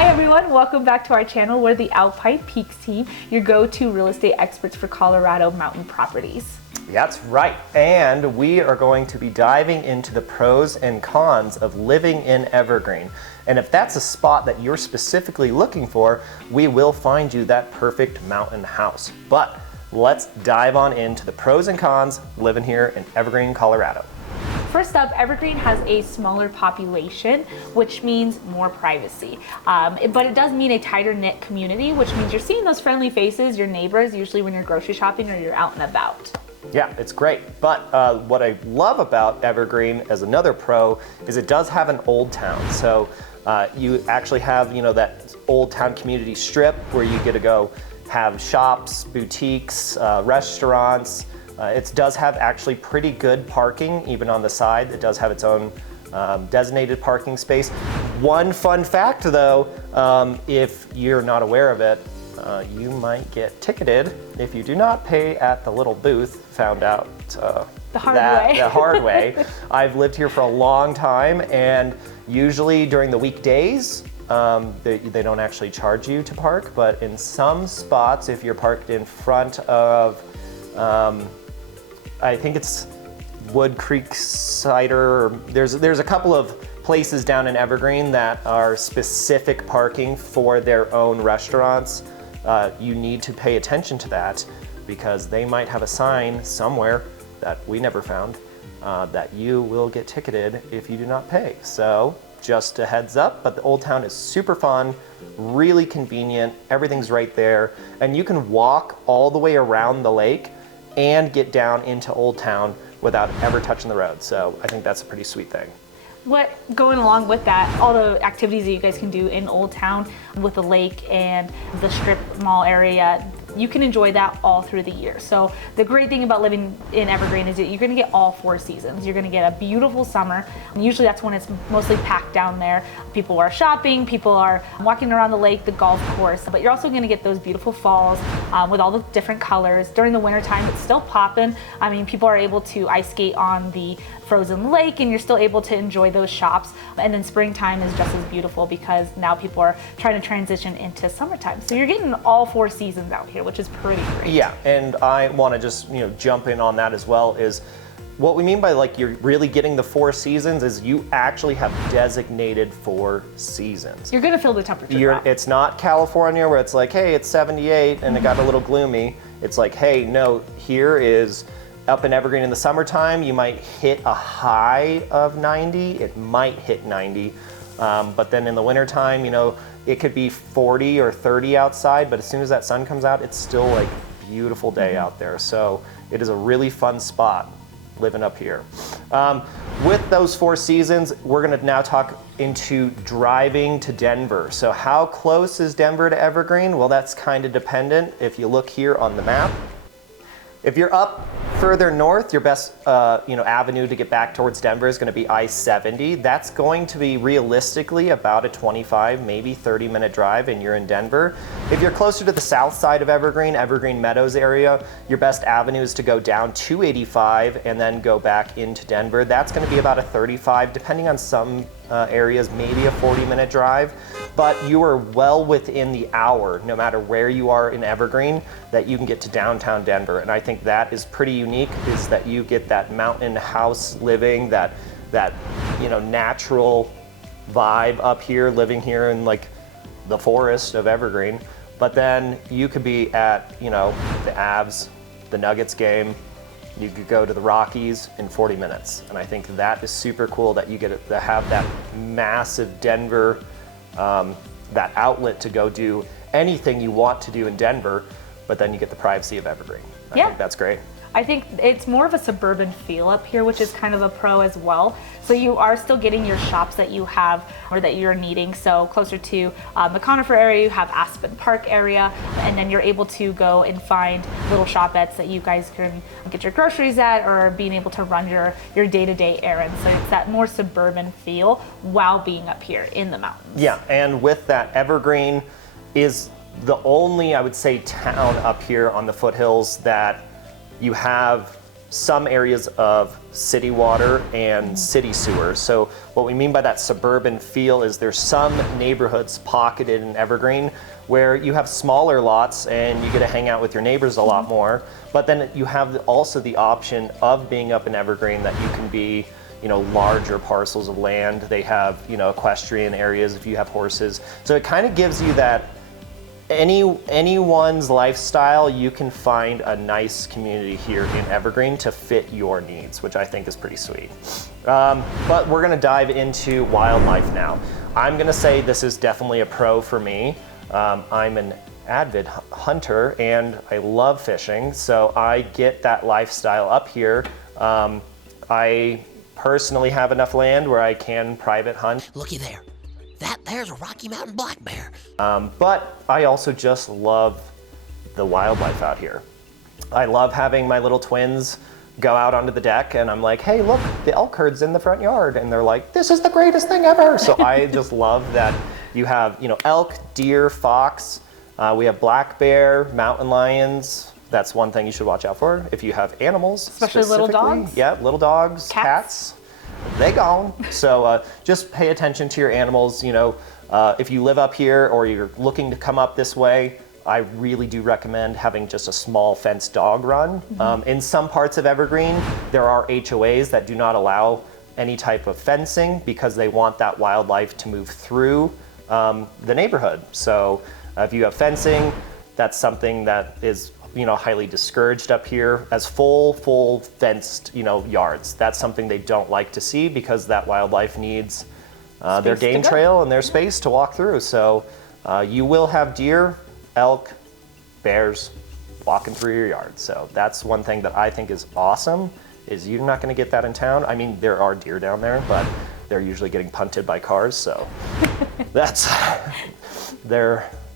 Hi everyone, welcome back to our channel. We're the Alpine Peaks team, your go-to real estate experts for Colorado mountain properties. That's right, and we are going to be diving into the pros and cons of living in Evergreen. And if that's a spot that you're specifically looking for, we will find you that perfect mountain house. But let's dive on into the pros and cons living here in Evergreen, Colorado. First up, Evergreen has a smaller population, which means more privacy. But it does mean a tighter knit community, which means you're seeing those friendly faces, your neighbors, usually when you're grocery shopping or you're out and about. Yeah, it's great. But what I love about Evergreen as another pro is it does have an old town. So you actually have, that old town community strip where you get to go have shops, boutiques, restaurants. It does have actually pretty good parking, even on the side. It does have its own designated parking space. One fun fact though, if you're not aware of it, you might get ticketed if you do not pay at the little booth. Found out the hard way. I've lived here for a long time, and usually during the weekdays, they don't actually charge you to park, but in some spots, if you're parked in front of, I think it's Wood Creek Cider, there's a couple of places down in Evergreen that are specific parking for their own restaurants. You need to pay attention to that because they might have a sign somewhere that we never found that you will get ticketed if you do not pay. So just a heads up, but the Old Town is super fun, really convenient, everything's right there, and you can walk all the way around the lake and get down into Old Town without ever touching the road. So I think that's a pretty sweet thing. What going along with that, all the activities that you guys can do in Old Town with the lake and the strip mall area, you can enjoy that all through the year. So the great thing about living in Evergreen is that you're gonna get all 4 seasons. You're gonna get a beautiful summer. Usually that's when it's mostly packed down there. People are shopping, people are walking around the lake, the golf course, but you're also gonna get those beautiful falls with all the different colors. During the wintertime, it's still popping. I mean, people are able to ice skate on the frozen lake and you're still able to enjoy those shops. And then springtime is just as beautiful because now people are trying to transition into summertime. So you're getting all 4 seasons out here, which is pretty great. Yeah, and I want to just jump in on that as well. Is what we mean by you're really getting the 4 seasons is you actually have designated 4 seasons. You're gonna feel the temperature drop. It's not California where it's like, hey, it's 78 and it got a little gloomy. It's like, hey, no, here is up in Evergreen in the summertime, you might hit a high of 90. It might hit 90. But then in the wintertime, it could be 40 or 30 outside, but as soon as that sun comes out, it's still like a beautiful day out there. So it is a really fun spot living up here. With those 4 seasons, we're gonna now talk into driving to Denver. So how close is Denver to Evergreen? Well, that's kind of dependent. If you look here on the map, if you're up further north, your best avenue to get back towards Denver is going to be I-70. That's going to be realistically about a 25, maybe 30-minute drive, and you're in Denver. If you're closer to the south side of Evergreen, Evergreen Meadows area, your best avenue is to go down 285 and then go back into Denver. That's going to be about a 35, depending on some areas, maybe a 40-minute drive. But you are well within the hour, no matter where you are in Evergreen, that you can get to downtown Denver. And I think that is pretty unique, is that you get that mountain house living, that natural vibe up here, living here in the forest of Evergreen. But then you could be at, the Avs, the Nuggets game. You could go to the Rockies in 40 minutes. And I think that is super cool that you get to have that massive Denver, that outlet to go do anything you want to do in Denver, but then you get the privacy of Evergreen. I think that's great. I think it's more of a suburban feel up here, which is kind of a pro as well. So you are still getting your shops that you have or that you're needing. So closer to the Conifer area, you have Aspen Park area, and then you're able to go and find little shopettes that you guys can get your groceries at or being able to run your day-to-day errands. So it's that more suburban feel while being up here in the mountains. Yeah, and with that, Evergreen is the only, I would say, town up here on the foothills that you have some areas of city water and city sewer. So what we mean by that suburban feel is there's some neighborhoods pocketed in Evergreen where you have smaller lots and you get to hang out with your neighbors a lot more. But then you have also the option of being up in Evergreen that you can be, larger parcels of land. They have, equestrian areas if you have horses. So it kind of gives you that anyone's lifestyle, you can find a nice community here in Evergreen to fit your needs, which I think is pretty sweet. But we're gonna dive into wildlife now. I'm gonna say this is definitely a pro for me. I'm an avid hunter and I love fishing, so I get that lifestyle up here. I personally have enough land where I can private hunt. Looky there. There's a Rocky Mountain black bear. But I also just love the wildlife out here. I love having my little twins go out onto the deck and I'm like, hey, look, the elk herd's in the front yard. And they're like, this is the greatest thing ever. So I just love that you have, elk, deer, fox. We have black bear, mountain lions. That's one thing you should watch out for if you have animals. Especially little dogs. Yeah, little dogs, cats. They gone. So just pay attention to your animals. If you live up here or you're looking to come up this way, I really do recommend having just a small fenced dog run. In some parts of Evergreen, there are HOAs that do not allow any type of fencing because they want that wildlife to move through the neighborhood. So if you have fencing, that's something that is highly discouraged up here. As full fenced, yards. That's something they don't like to see because that wildlife needs their game trail and their space to walk through. So you will have deer, elk, bears walking through your yard. So that's one thing that I think is awesome, is you're not gonna get that in town. I mean, there are deer down there, but they're usually getting punted by cars, so that's,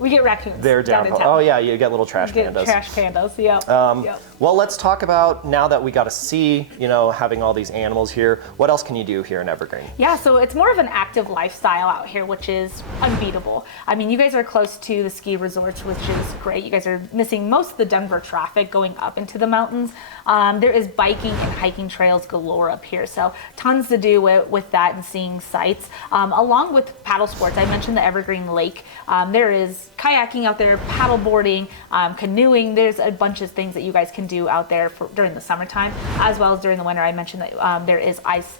we get raccoons. They're down. Oh yeah, you get little trash pandas. Trash pandas, yep. Yep. Well, let's talk about, now that we got to see, having all these animals here, what else can you do here in Evergreen? Yeah, so it's more of an active lifestyle out here, which is unbeatable. I mean, you guys are close to the ski resorts, which is great. You guys are missing most of the Denver traffic going up into the mountains. There is biking and hiking trails galore up here, so tons to do with that and seeing sights. Along with paddle sports, I mentioned the Evergreen Lake. There is kayaking out there, paddle boarding, canoeing. There's a bunch of things that you guys can do out there during the summertime, as well as during the winter. I mentioned that there is ice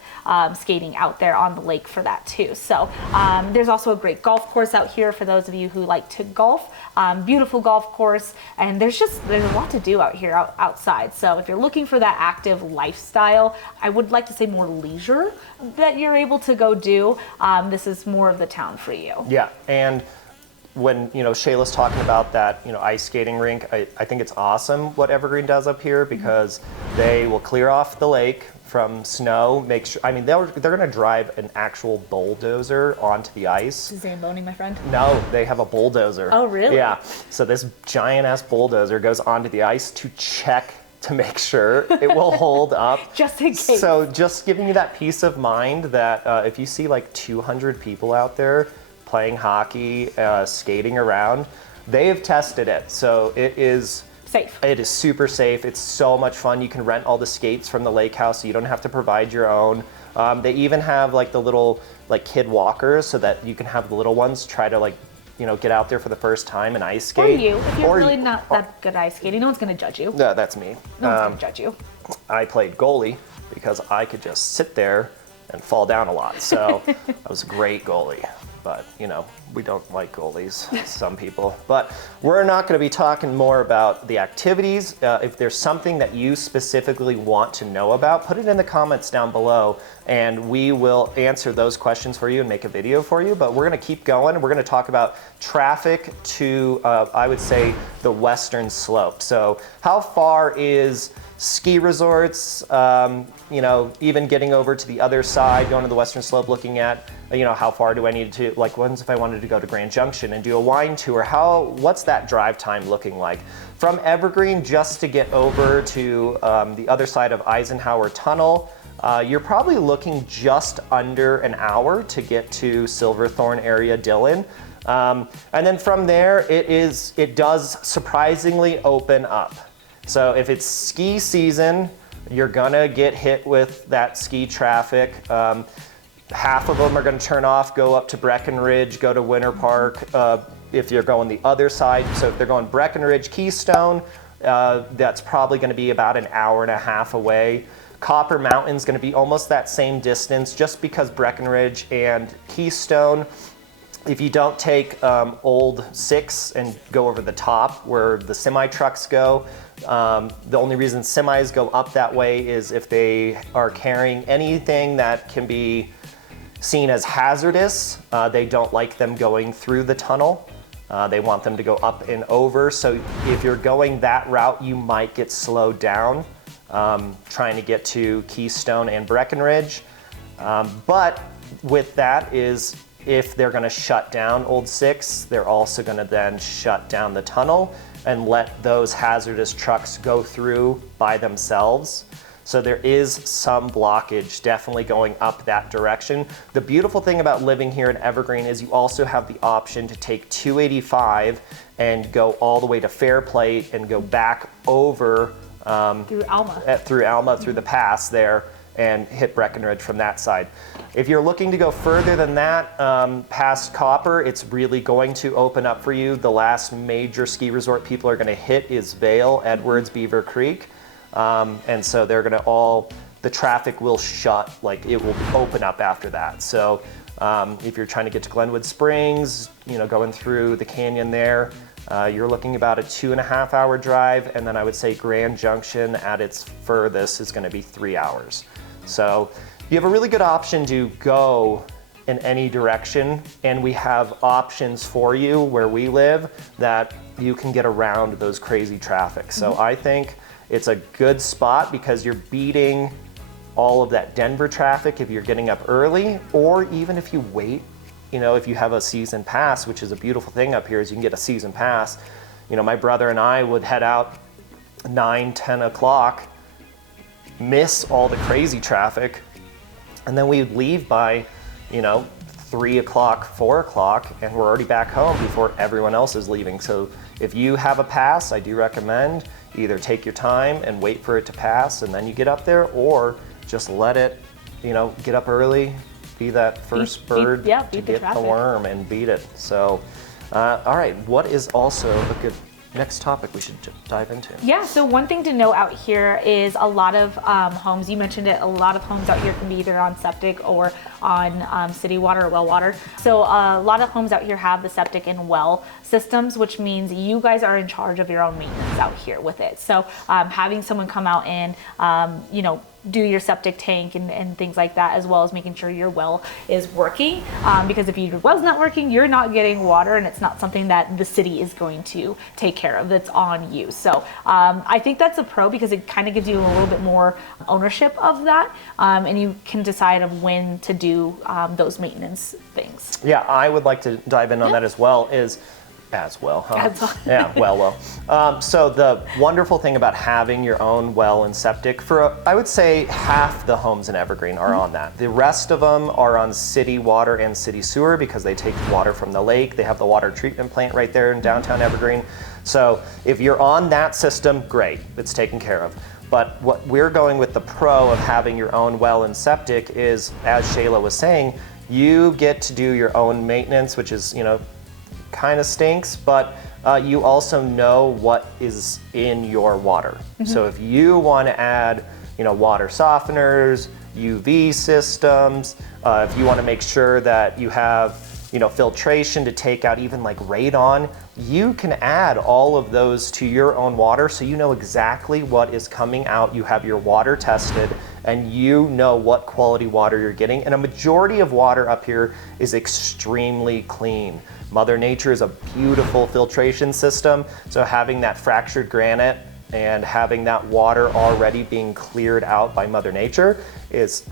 skating out there on the lake for that too. So there's also a great golf course out here for those of you who like to golf. Beautiful golf course, and there's a lot to do out here outside. So if you're looking for that active lifestyle, I would like to say more leisure that you're able to go do. This is more of the town for you. Yeah, and when Shayla's talking about that ice skating rink, I think it's awesome what Evergreen does up here because they will clear off the lake from snow, make sure, I mean, they're gonna drive an actual bulldozer onto the ice. Zamboni, my friend? No, they have a bulldozer. Oh, really? Yeah, so this giant ass bulldozer goes onto the ice to check to make sure it will hold up. Just in case. So just giving you that peace of mind that if you see like 200 people out there playing hockey, skating around, they have tested it. So it is safe. It is super safe. It's so much fun. You can rent all the skates from the lake house, so you don't have to provide your own. They even have like the little kid walkers so that you can have the little ones try to get out there for the first time and ice skate. Or you, if you're really not that good ice skating, no one's gonna judge you. No, that's me. No one's gonna judge you. I played goalie because I could just sit there and fall down a lot. So I was a great goalie. But, we don't like goalies, some people. But we're not going to be talking more about the activities. If there's something that you specifically want to know about, put it in the comments down below, and we will answer those questions for you and make a video for you. But we're going to keep going. We're going to talk about traffic to, I would say, the western slope. So how far is ski resorts, even getting over to the other side, going to the western slope, looking at, how far do I need to, once if I wanted to go to Grand Junction and do a wine tour, what's that drive time looking like? From Evergreen, just to get over to the other side of Eisenhower Tunnel, you're probably looking just under an hour to get to Silverthorne area, Dillon. And then from there, it does surprisingly open up. So if it's ski season, You're gonna get hit with that ski traffic. Half of them are gonna turn off, go up to Breckenridge, go to Winter Park. If you're going the other side, so if they're going Breckenridge, Keystone, that's probably gonna be about an hour and a half away. Copper Mountain's gonna be almost that same distance, just because Breckenridge and Keystone, if you don't take Old 6 and go over the top where the semi trucks go, the only reason semis go up that way is if they are carrying anything that can be seen as hazardous. They don't like them going through the tunnel. They want them to go up and over. So if you're going that route, you might get slowed down trying to get to Keystone and Breckenridge. But with that is, if they're gonna shut down Old 6, they're also gonna then shut down the tunnel and let those hazardous trucks go through by themselves. So there is some blockage definitely going up that direction. The beautiful thing about living here in Evergreen is you also have the option to take 285 and go all the way to Fairplate and go back over Through Alma. Through the pass there, and hit Breckenridge from that side. If you're looking to go further than that, past Copper, it's really going to open up for you. The last major ski resort people are gonna hit is Vail, Edwards, Beaver Creek. And so they're gonna the traffic will shut, like it will open up after that. So if you're trying to get to Glenwood Springs, going through the canyon there, you're looking about a 2.5 hour drive. And then I would say Grand Junction at its furthest is gonna be 3 hours. So you have a really good option to go in any direction, and we have options for you where we live that you can get around those crazy traffic. So I think it's a good spot because you're beating all of that Denver traffic if you're getting up early, or even if you wait, if you have a season pass, which is a beautiful thing up here, is you can get a season pass. My brother and I would head out 9, 10 o'clock, miss all the crazy traffic, and then we'd leave by, 3 o'clock, 4 o'clock, and we're already back home before everyone else is leaving. So if you have a pass, I do recommend either take your time and wait for it to pass and then you get up there, or just let it, get up early, be that first bird to get the worm and beat it. So, all right, what is also a good next topic we should dive into? Yeah, so one thing to know out here is a lot of homes, you mentioned it, a lot of homes out here can be either on septic or on city water or well water. So a lot of homes out here have the septic and well systems, which means you guys are in charge of your own maintenance out here with it. So having someone come out and, do your septic tank and things like that, as well as making sure your well is working. Because if your well's not working, you're not getting water, and it's not something that the city is going to take care of. That's on you. So I think that's a pro because it kind of gives you a little bit more ownership of that, and you can decide of when to do those maintenance things. Yeah, I would like to dive in on that as well. As well, huh? As well. Yeah, well. So the wonderful thing about having your own well and septic, I would say half the homes in Evergreen are on that. The rest of them are on city water and city sewer because they take water from the lake. They have the water treatment plant right there in downtown Evergreen. So if you're on that system, great, it's taken care of. But what we're going with the pro of having your own well and septic is, as Shayla was saying, you get to do your own maintenance, which is, kind of stinks, but you also know what is in your water. So if you want to add, water softeners, UV systems, if you want to make sure that you have, filtration to take out even like radon, you can add all of those to your own water so you know exactly what is coming out. You have your water tested and you know what quality water you're getting. And a majority of water up here is extremely clean. Mother Nature is a beautiful filtration system, so having that fractured granite and having that water already being cleared out by Mother Nature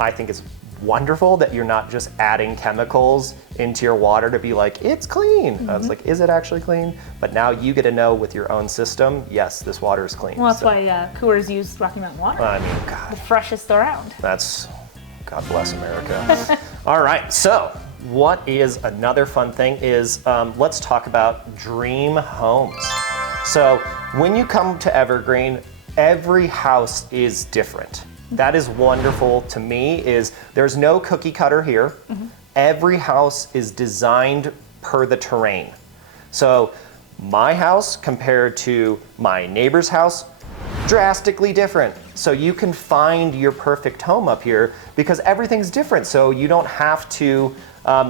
I think is wonderful, that you're not just adding chemicals into your water to be like, it's clean. I was like, is it actually clean? But now you get to know with your own system, yes, this water is clean. Well, that's why Coors use Rocky Mountain water. I mean, God. The freshest around. God bless America. All right, so what is another fun thing is, let's talk about dream homes. So when you come to Evergreen, every house is different. That is wonderful to me, is there's no cookie cutter here. Every house is designed per the terrain. So my house compared to my neighbor's house, drastically different. So you can find your perfect home up here because everything's different. So you don't have to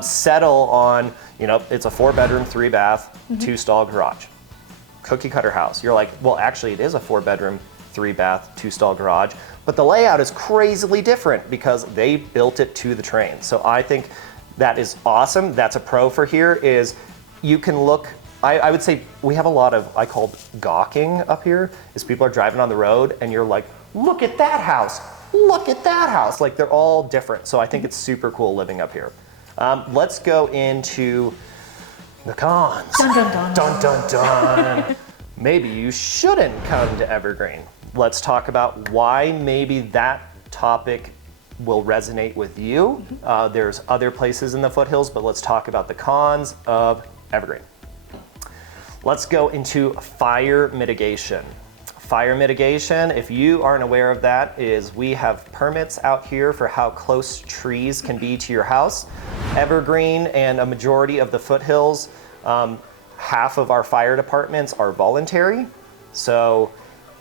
settle on, it's a 4-bedroom, 3-bath, 2-stall garage. Cookie cutter house. You're like, well, actually it is a 4-bedroom, 3-bath, 2-stall garage, but the layout is crazily different because they built it to the terrain. So I think that is awesome. That's a pro for here is you can look, I would say we have a lot of, I call gawking up here, is people are driving on the road and you're like, look at that house, look at that house. Like they're all different. So I think it's super cool living up here. Let's go into the cons. Dun, dun, dun. Dun, dun, dun. Maybe you shouldn't come to Evergreen. Let's talk about why maybe that topic will resonate with you. There's other places in the foothills, but let's talk about the cons of Evergreen. Let's go into fire mitigation. Fire mitigation, if you aren't aware of that, is we have permits out here for how close trees can be to your house. Evergreen and a majority of the foothills, half of our fire departments are voluntary. So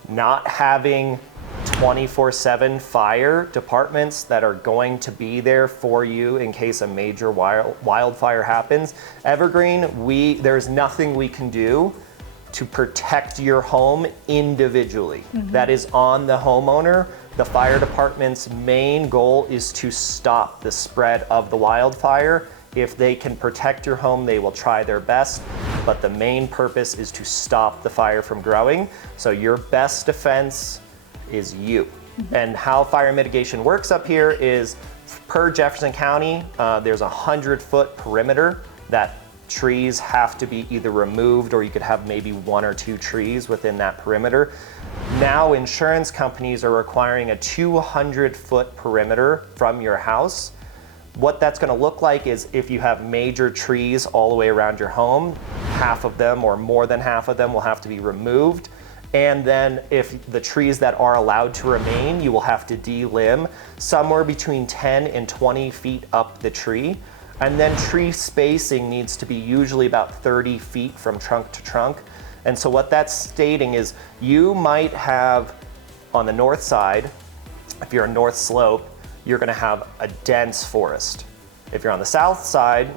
not having 24/7 fire departments that are going to be there for you in case a major wildfire happens. Evergreen, there's nothing we can do to protect your home individually. That is on the homeowner. The fire department's main goal is to stop the spread of the wildfire. If they can protect your home, they will try their best, but the main purpose is to stop the fire from growing. So your best defense is you. And how fire mitigation works up here is per Jefferson County, there's a 100-foot perimeter that trees have to be either removed or you could have maybe 1 or 2 trees within that perimeter. Now insurance companies are requiring a 200-foot perimeter from your house. What that's going to look like is if you have major trees all the way around your home, half of them or more than half of them will have to be removed. And then if the trees that are allowed to remain, you will have to delimb somewhere between 10 and 20 feet up the tree. And then tree spacing needs to be usually about 30 feet from trunk to trunk. And so what that's stating is you might have on the north side, if you're a north slope, you're gonna have a dense forest. If you're on the south side,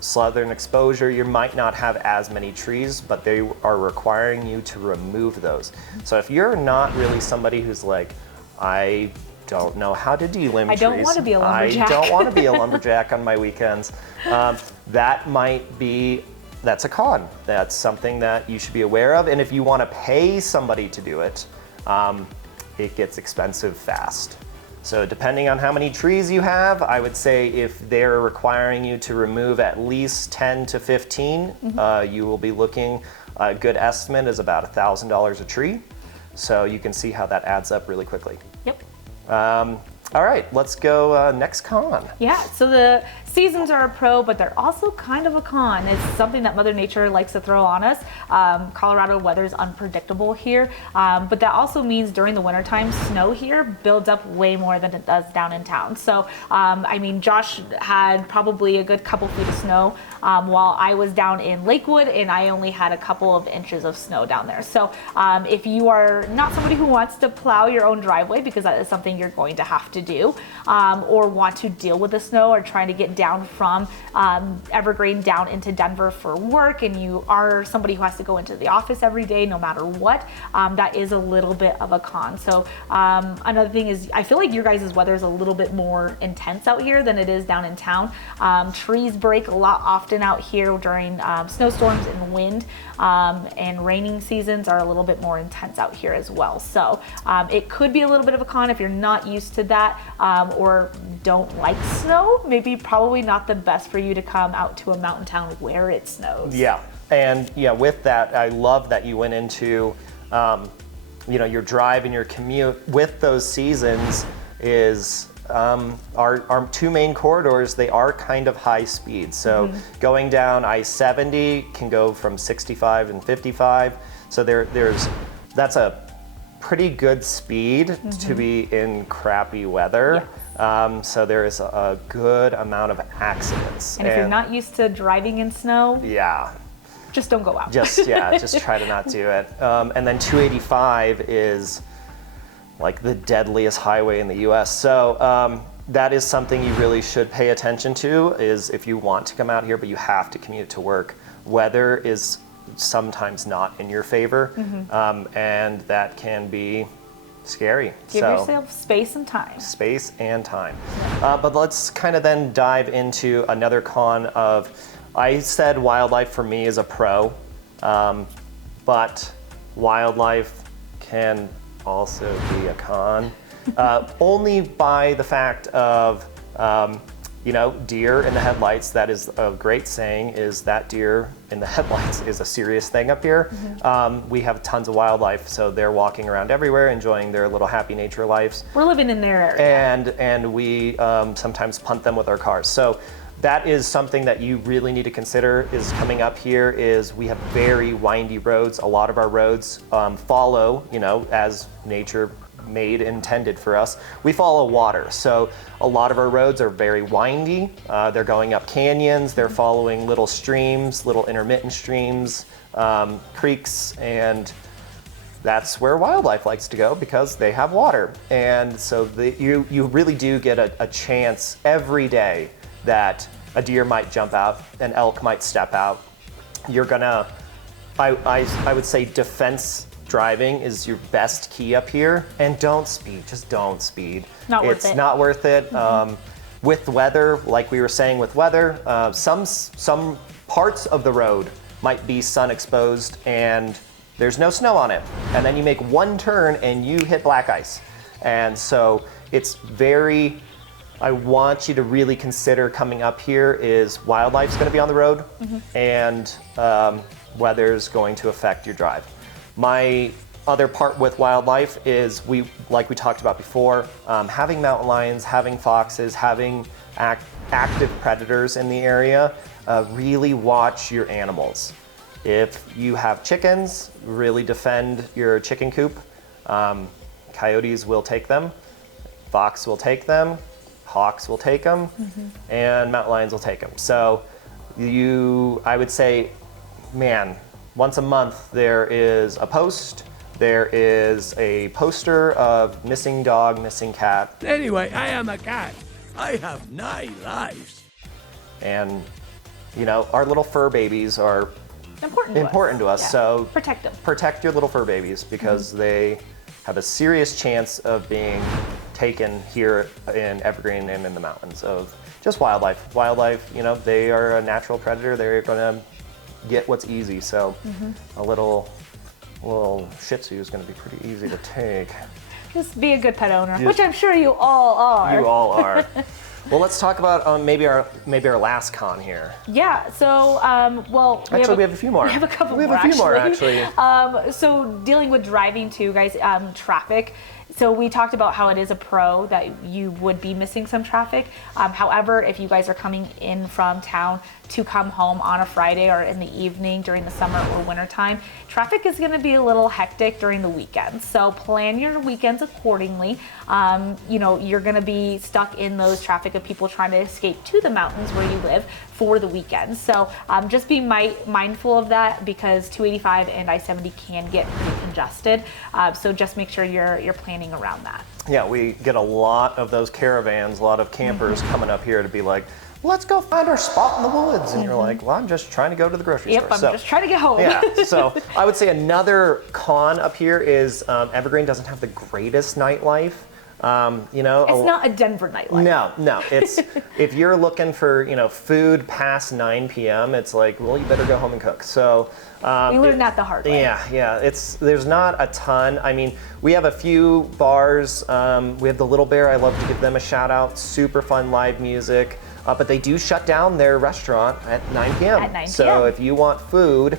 southern exposure, you might not have as many trees, but they are requiring you to remove those. So if you're not really somebody who's like, I don't know how to delimb trees. I don't want to be a lumberjack. I don't want to be a lumberjack on my weekends. That's a con. That's something that you should be aware of. And if you want to pay somebody to do it, it gets expensive fast. So depending on how many trees you have, I would say if they're requiring you to remove at least 10 to 15, you will be looking, a good estimate is about $1,000 a tree. So you can see how that adds up really quickly. Yep. All right, let's go next con. Yeah, so the seasons are a pro, but they're also kind of a con. It's something that Mother Nature likes to throw on us. Colorado weather is unpredictable here, but that also means during the wintertime, snow here builds up way more than it does down in town. So, Josh had probably a good couple feet of snow while I was down in Lakewood, and I only had a couple of inches of snow down there. So if you are not somebody who wants to plow your own driveway, because that is something you're going to have to do, or want to deal with the snow or trying to get down from Evergreen down into Denver for work, and you are somebody who has to go into the office every day no matter what, that is a little bit of a con. So another thing is I feel like your guys' weather is a little bit more intense out here than it is down in town. Trees break a lot often out here during snowstorms and wind, and raining seasons are a little bit more intense out here as well. So it could be a little bit of a con if you're not used to that, or don't like snow. Maybe probably not the best for you to come out to a mountain town where it snows. Yeah, and with that, I love that you went into your drive and your commute with those seasons is our 2 main corridors, they are kind of high speed. So going down I-70 can go from 65 and 55. So that's a pretty good speed to be in crappy weather. So there is a good amount of accidents. And if you're not used to driving in snow, just don't go out. Just try to not do it. And then 285 is like the deadliest highway in the US. So that is something you really should pay attention to, is if you want to come out here, but you have to commute to work. Weather is sometimes not in your favor, and that can be scary. Give yourself space and time. Space and time. But let's kind of then dive into another con of, I said wildlife for me is a pro, but wildlife can also be a con, only by the fact of, deer in the headlights. That is a great saying, is that deer in the headlights is a serious thing up here. We have tons of wildlife, so they're walking around everywhere, enjoying their little happy nature lives. We're living in their area. And we sometimes punt them with our cars. So that is something that you really need to consider is coming up here, is we have very windy roads. A lot of our roads follow, as nature intended for us. We follow water. So a lot of our roads are very windy. They're going up canyons. They're following little streams, little intermittent streams, creeks, and that's where wildlife likes to go because they have water. And so you really do get a chance every day that a deer might jump out, an elk might step out. You're gonna, I would say defense driving is your best key up here, and don't speed, just don't speed. It's not worth it. With weather, like we were saying with weather, some parts of the road might be sun exposed and there's no snow on it. And then you make one turn and you hit black ice. And so it's very, I want you to really consider coming up here is wildlife's gonna be on the road, and weather's going to affect your drive. My other part with wildlife is, like we talked about before, having mountain lions, having foxes, having active predators in the area. Really watch your animals. If you have chickens, really defend your chicken coop. Coyotes will take them, fox will take them, hawks will take them, and mountain lions will take them. So I would say, man, once a month there is a post, there is a poster of missing dog, missing cat. Anyway, I am a cat. I have 9 lives. And, our little fur babies are important to us. Yeah. So protect them. Protect your little fur babies because they have a serious chance of being taken here in Evergreen and in the mountains of just wildlife. Wildlife, they are a natural predator. They're gonna get what's easy. So a little Shih Tzu is gonna be pretty easy to take. Just be a good pet owner, which I'm sure you all are. You all are. Well, let's talk about maybe our last con here. Yeah. So, we have a few more. We have a couple. We have a few more actually. So dealing with driving too, guys, traffic. So we talked about how it is a pro that you would be missing some traffic. However, if you guys are coming in from town to come home on a Friday or in the evening during the summer or winter time, traffic is going to be a little hectic during the weekends. So plan your weekends accordingly. You're going to be stuck in those traffic of people trying to escape to the mountains where you live for the weekend. So just be mindful of that because 285 and I-70 can get pretty congested. So just make sure you're planning around that. Yeah, we get a lot of those caravans, a lot of campers coming up here to be like, let's go find our spot in the woods. And you're like, well, I'm just trying to go to the grocery store. I'm just trying to get home. Yeah, so I would say another con up here is Evergreen doesn't have the greatest nightlife. It's not a Denver nightlife. No, it's if you're looking for food past 9 p.m., it's like, well, you better go home and cook. So we learned that the hard way. Yeah. There's not a ton. I mean, we have a few bars. We have the Little Bear. I love to give them a shout out. Super fun live music. But they do shut down their restaurant at 9 p.m. At 9 p.m. So if you want food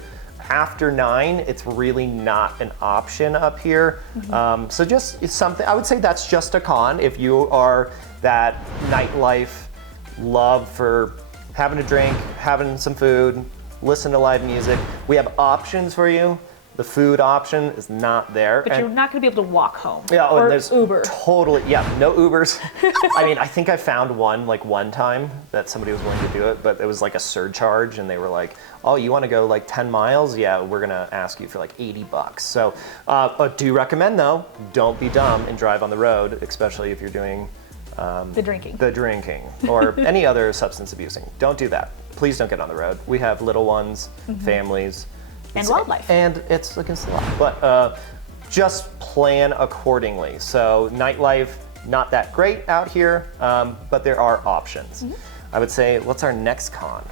after 9, it's really not an option up here. So it's something, I would say that's just a con if you are that nightlife love for having a drink, having some food, listen to live music. We have options for you, The food option is not there. But you're not going to be able to walk home. Yeah, or and there's Uber. Totally, yeah, no Ubers. I mean, I think I found one time that somebody was willing to do it, but it was like a surcharge, and they were like, "Oh, you want to go like 10 miles? Yeah, we're gonna ask you for like $80." So, do recommend though, don't be dumb and drive on the road, especially if you're doing the drinking, or any other substance abusing. Don't do that. Please don't get on the road. We have little ones, families. And wildlife. And it's against the law. But just plan accordingly. So nightlife, not that great out here, but there are options. I would say, what's our next con?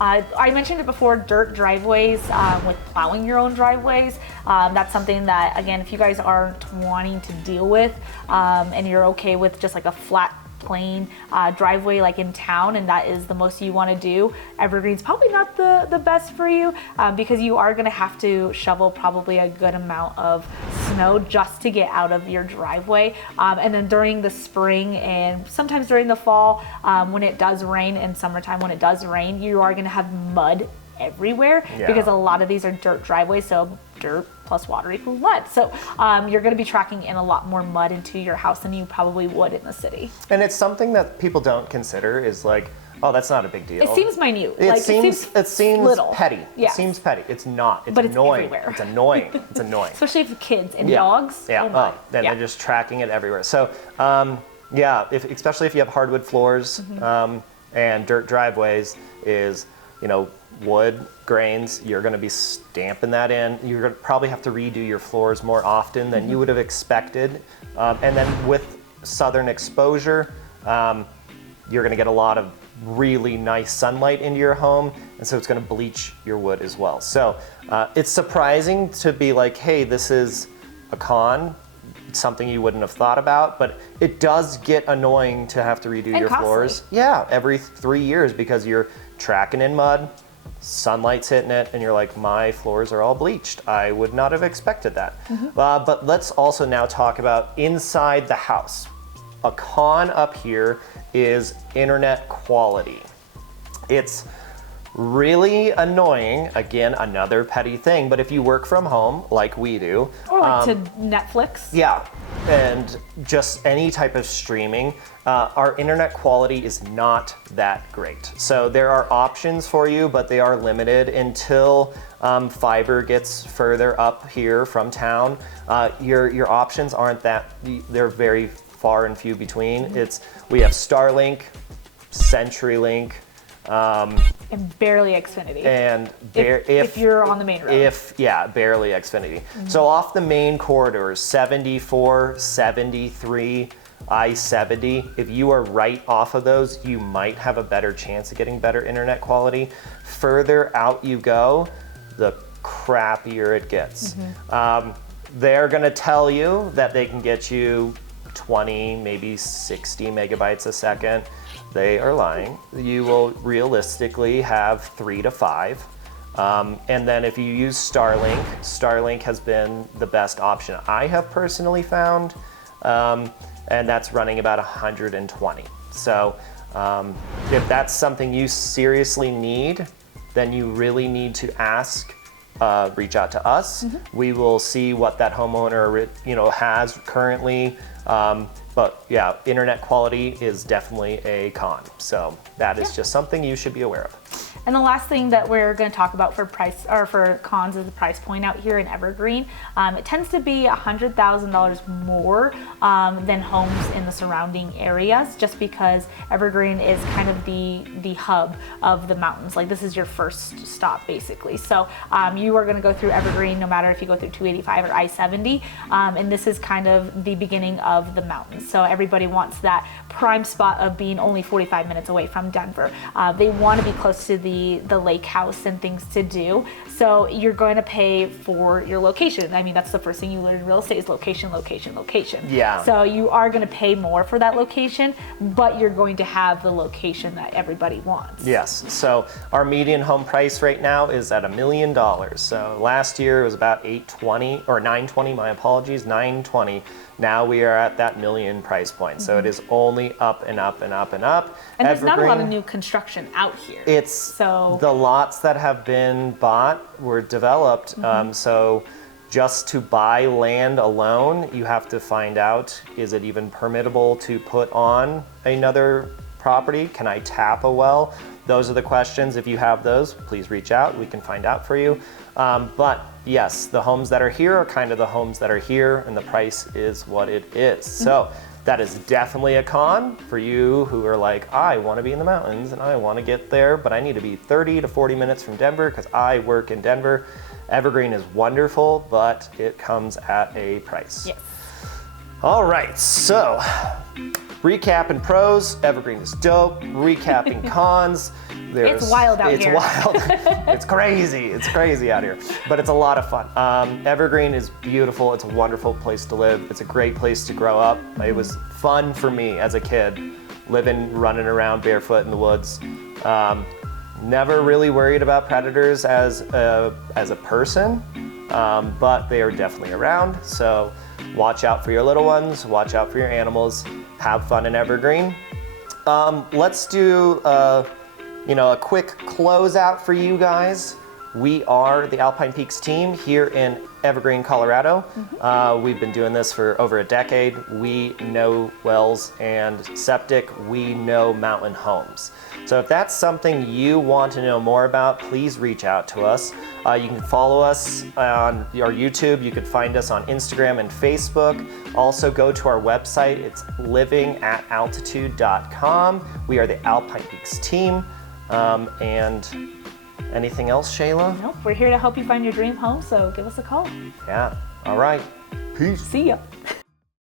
I mentioned it before, dirt driveways, with plowing your own driveways. That's something that, again, if you guys aren't wanting to deal with, and you're okay with just like a flat, plain driveway like in town, and that is the most you want to do, Evergreen's probably not the best for you, because you are going to have to shovel probably a good amount of snow just to get out of your driveway. And then during the spring and sometimes during the fall, when it does rain, and summertime when it does rain, you are going to have mud everywhere, because a lot of these are dirt driveways, so dirt plus water equals mud. So you're going to be tracking in a lot more mud into your house than you probably would in the city. And it's something that people don't consider is like, oh, that's not a big deal. It seems minute. It seems little. petty. Yeah. It seems petty. It's not. It's But it's annoying. everywhere. It's annoying. It's annoying. Especially for kids and dogs. Yeah. Oh my. Then Yeah. they're just tracking it everywhere. So, especially if you have hardwood floors and dirt driveways, is wood grains, you're going to be stamping that in. You're going to probably have to redo your floors more often than you would have expected. And then with southern exposure, you're going to get a lot of really nice sunlight into your home, and so it's going to bleach your wood as well. So it's surprising to be like, hey, this is a con, something you wouldn't have thought about, but it does get annoying to have to redo And your costly. floors. Yeah, every 3 years, because you're tracking in mud, sunlight's hitting it, and you're like, my floors are all bleached. I would not have expected that. But let's also now talk about inside the house. A con up here is internet quality. It's really annoying. Again, another petty thing, but if you work from home like we do, Or like to Netflix. yeah, and just any type of streaming, our internet quality is not that great. So there are options for you, but they are limited until fiber gets further up here from town. Your options aren't that, they're very far and few between. We have Starlink, CenturyLink, And barely Xfinity. and if you're on the main road. barely Xfinity. So off the main corridors, 74, 73, I-70, if you are right off of those, you might have a better chance of getting better internet quality. Further out you go, the crappier it gets. They're gonna tell you that they can get you 20, maybe 60 megabytes a second. They are lying. You will realistically have 3 to 5. And then if you use Starlink, Starlink has been the best option I have personally found, and that's running about 120. So if that's something you seriously need, then you really need to reach out to us. We will see what that homeowner has currently. But yeah, internet quality is definitely a con. So that is just something you should be aware of. And the last thing that we're going to talk about for cons is the price point out here in Evergreen. It tends to be $100,000 more than homes in the surrounding areas, just because Evergreen is kind of the hub of the mountains. Like, this is your first stop basically. So you are going to go through Evergreen no matter if you go through 285 or I-70, and this is kind of the beginning of the mountains. So everybody wants that prime spot of being only 45 minutes away from Denver. They want to be close to the lake house and things to do. So you're going to pay for your location. I mean, that's the first thing you learn in real estate is location, location, location. Yeah. So you are going to pay more for that location, but you're going to have the location that everybody wants. Yes. So our median home price right now is at $1 million. So last year it was about 820 or 920. My apologies, 920. Now we are at that million price point. So it is only up and up and up and up. And there's not a lot of new construction out here. The lots that have been bought were developed. So just to buy land alone, you have to find out, is it even permittable to put on another property? Can I tap a well? Those are the questions. If you have those, please reach out. We can find out for you. But yes, the homes that are here are kind of the homes that are here, and the price is what it is. So that is definitely a con for you who are like, I want to be in the mountains and I want to get there, but I need to be 30 to 40 minutes from Denver because I work in Denver. Evergreen is wonderful, but it comes at a price. Yes. All right, so recapping pros, Evergreen is dope. Recapping cons, It's wild out here. It's wild. It's crazy out here, but it's a lot of fun. Evergreen is beautiful. It's a wonderful place to live. It's a great place to grow up. It was fun for me as a kid, running around barefoot in the woods. Never really worried about predators as a person, but they are definitely around. So watch out for your little ones, watch out for your animals, have fun in Evergreen. Let's do a quick closeout for you guys. We are the Alpine Peaks team here in Evergreen, Colorado. We've been doing this for over a decade. We know wells and septic. We know mountain homes. So if that's something you want to know more about, please reach out to us. You can follow us on our YouTube. You could find us on Instagram and Facebook. Also go to our website. It's livingataltitude.com. We are the Alpine Peaks team. And anything else, Shayla? Nope, we're here to help you find your dream home, so give us a call. Yeah. All right. Peace. See ya.